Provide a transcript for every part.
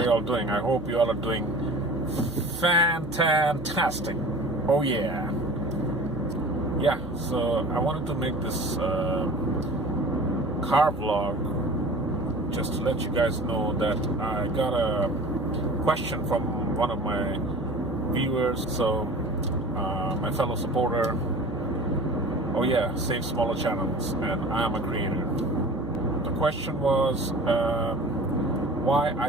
are you all doing? I hope you all are doing fantastic. Oh yeah. Yeah, so I wanted to make this car vlog just to let you guys know that I got a question from one of my viewers. So my fellow supporter, oh yeah, save smaller channels, and I am a creator. The question was why I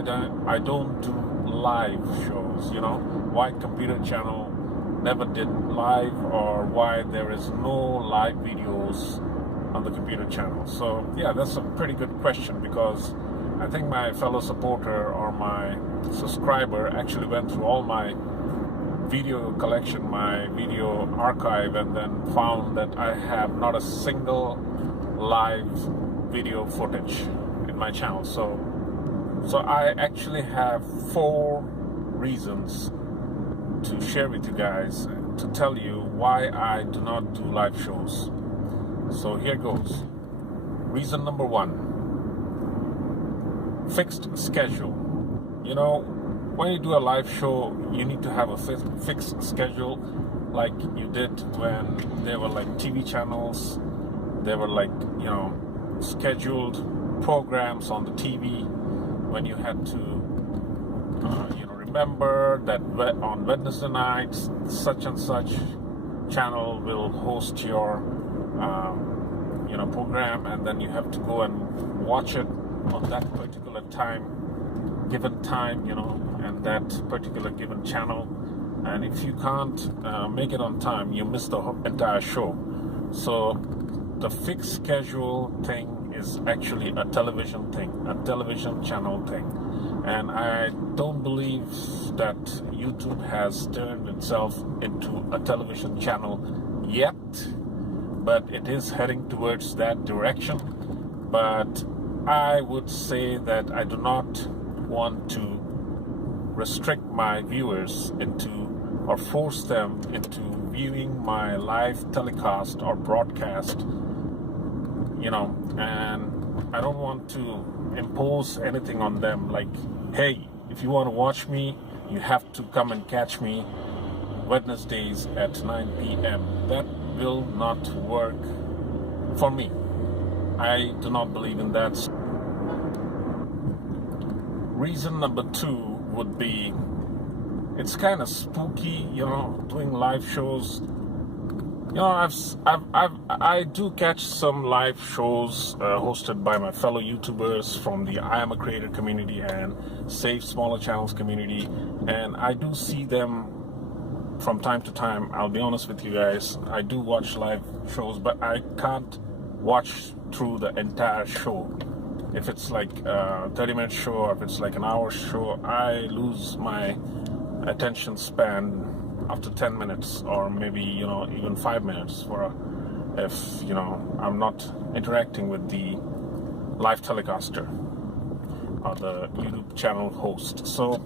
don't do live shows, why Computer channel never did live, or why there is no live videos on the Computer channel. So yeah, that's a pretty good question, because I think my fellow supporter or my subscriber actually went through all my video collection, my video archive, and then found that I have not a single live video footage in my channel. So I actually have 4 reasons to share with you guys to tell you why I do not do live shows. So here goes. Reason number 1: fixed schedule. When you do a live show, you need to have a fixed schedule, like you did when there were like TV channels. There were scheduled programs on the TV when you had to remember that on Wednesday nights such and such channel will host your program, and then you have to go and watch it on that particular given time, and that particular given channel. And if you can't make it on time, you miss the entire show. So the fixed schedule thing is actually a television thing, a television channel thing. And I don't believe that YouTube has turned itself into a television channel yet, but it is heading towards that direction. But I would say that I do not want to restrict my viewers into, or force them into viewing my live telecast or broadcast, and I don't want to impose anything on them like, hey, if you want to watch me, you have to come and catch me Wednesdays at 9 p.m. That will not work for me. I do not believe in that. Reason number 2 would be, it's kind of spooky, doing live shows. I do catch some live shows hosted by my fellow YouTubers from the I Am a Creator community and Save Smaller Channels community, and I do see them from time to time. I'll be honest with you guys, I do watch live shows, but I can't watch through the entire show. If it's like a 30-minute show, or if it's like an hour show, I lose my attention span after 10 minutes, or maybe even 5 minutes if I'm not interacting with the live telecaster or the YouTube channel host. So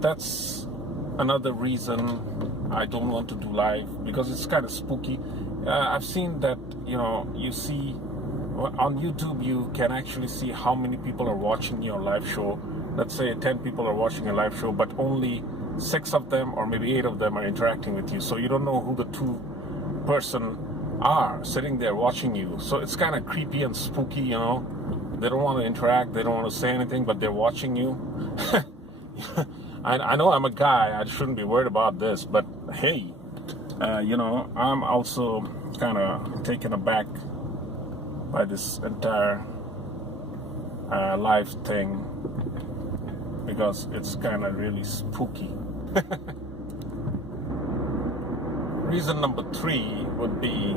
that's another reason I don't want to do live, because it's kind of spooky. I've seen that you see on YouTube, you can actually see how many people are watching your live show. Let's say 10 people are watching a live show, but only 6 of them or maybe 8 of them are interacting with you. So you don't know who the 2 person are sitting there watching you. So it's kind of creepy and spooky, They don't want to interact, they don't want to say anything, but they're watching you. I know I'm a guy, I shouldn't be worried about this, but hey, I'm also kind of taken aback by this entire live thing, because it's kind of really spooky. Reason number 3 would be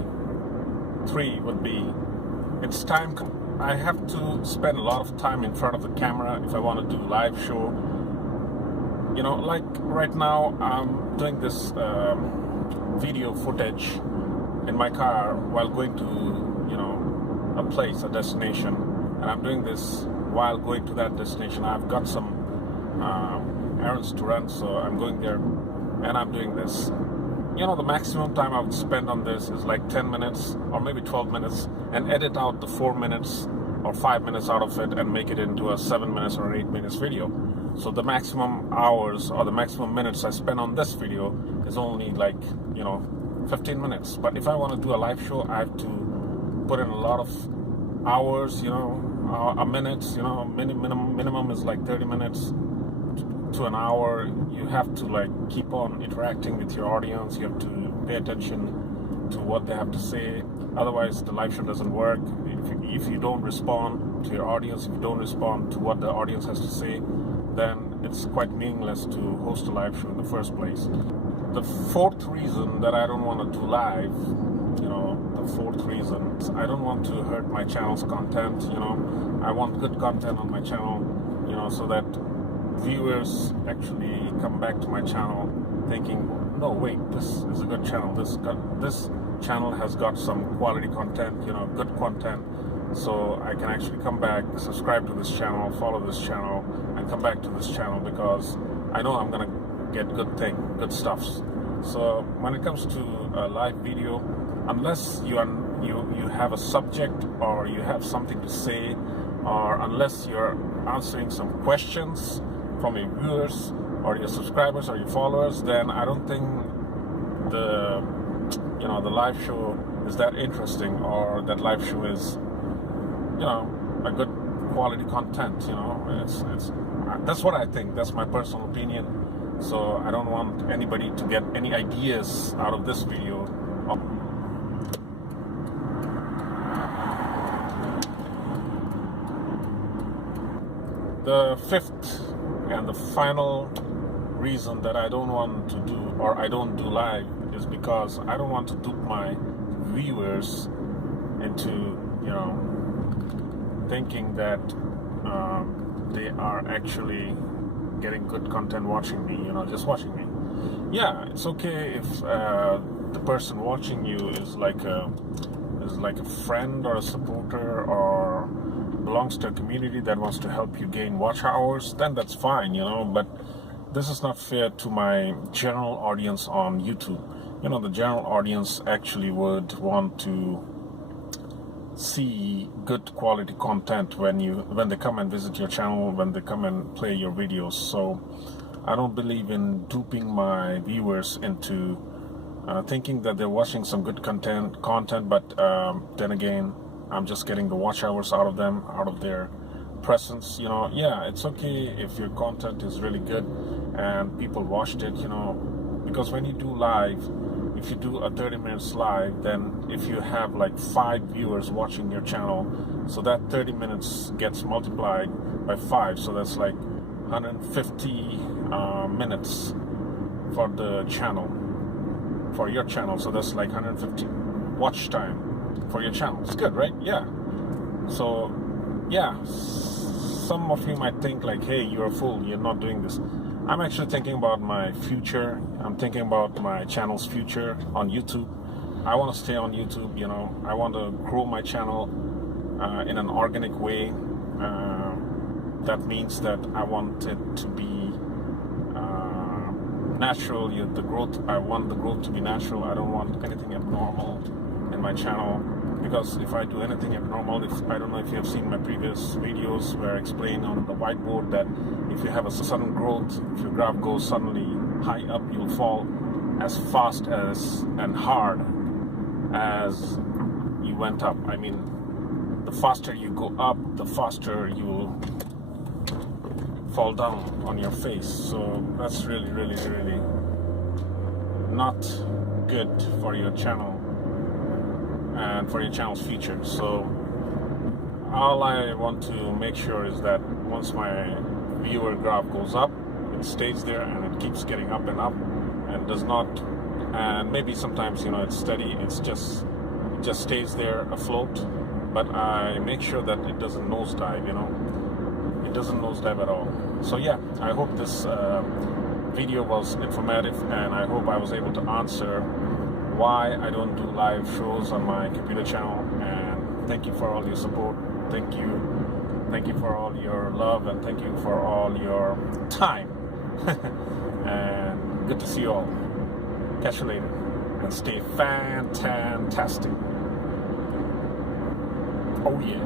it's time. I have to spend a lot of time in front of the camera if I want to do live show. Like right now I'm doing this video footage in my car while going to a place, a destination, and I'm doing this while going to that destination. I've got some errands to run, so I'm going there and I'm doing this. The maximum time I would spend on this is like 10 minutes or maybe 12 minutes, and edit out the 4 minutes or 5 minutes out of it and make it into a 7 minutes or 8 minutes video. So the maximum hours or the maximum minutes I spend on this video is only like, 15 minutes. But if I want to do a live show, I have to put in a lot of hours, a minute, minimum is like 30 minutes to an hour. You have to like keep on interacting with your audience. You have to pay attention to what they have to say. Otherwise, the live show doesn't work. If you don't respond to your audience, if you don't respond to what the audience has to say, then it's quite meaningless to host a live show in the first place. The fourth reason that I don't want to do live, the fourth reason, I don't want to hurt my channel's content. I want good content on my channel, so that viewers actually come back to my channel thinking, no, wait, this is a good channel. This channel has got some quality content, good content. So I can actually come back, subscribe to this channel, follow this channel, and come back to this channel because I know I'm gonna get good stuffs. So when it comes to a live video, unless you have a subject or you have something to say, or unless you're answering some questions from your viewers or your subscribers or your followers, then I don't think the live show is that interesting, or that live show is a good quality content. It's that's what I think. That's my personal opinion. So I don't want anybody to get any ideas out of this video. The fifth and the final reason that I don't want to do, or I don't do live, is because I don't want to dupe my viewers into thinking that they are actually getting good content watching me, just watching me. Yeah, it's okay if the person watching you is like a friend or a supporter or belongs to a community that wants to help you gain watch hours, then that's fine, but this is not fair to my general audience on YouTube. The general audience actually would want to see good quality content when they come and visit your channel, when they come and play your videos. So I don't believe in duping my viewers into thinking that they're watching some good content, but then again, I'm just getting the watch hours out of them, out of their presence. Yeah, it's okay if your content is really good and people watched it, because when you do live, if you do a 30 minutes live, then if you have like 5 viewers watching your channel, so that 30 minutes gets multiplied by 5, so that's like 150 minutes for the channel, for your channel. So that's like 150 watch time for your channel. It's good, right? Yeah. So yeah, some of you might think like, hey, you're a fool, you're not doing this. I'm actually thinking about my future. I'm thinking about my channel's future on YouTube. I want to stay on YouTube. I want to grow my channel in an organic way. That means that I want it to be natural. I want the growth to be natural. I don't want anything abnormal in my channel, because if I do anything abnormal, I don't know if you have seen my previous videos where I explain on the whiteboard that if you have a sudden growth, if your graph goes suddenly high up, you'll fall as fast as and hard as you went up. I mean, the faster you go up, the faster you will fall down on your face. So that's really, really, really not good for your channel and for your channel's future. So all I want to make sure is that once my viewer graph goes up, it stays there and it keeps getting up and does not, and maybe sometimes it's steady, it just stays there afloat, but I make sure that it doesn't nosedive. It doesn't nosedive at all. So yeah, I hope this video was informative, and I hope I was able to answer why I don't do live shows on my computer channel. And thank you for all your support. Thank you for all your love, and thank you for all your time. And good to see you all. Catch you later, and stay fantastic. Oh yeah.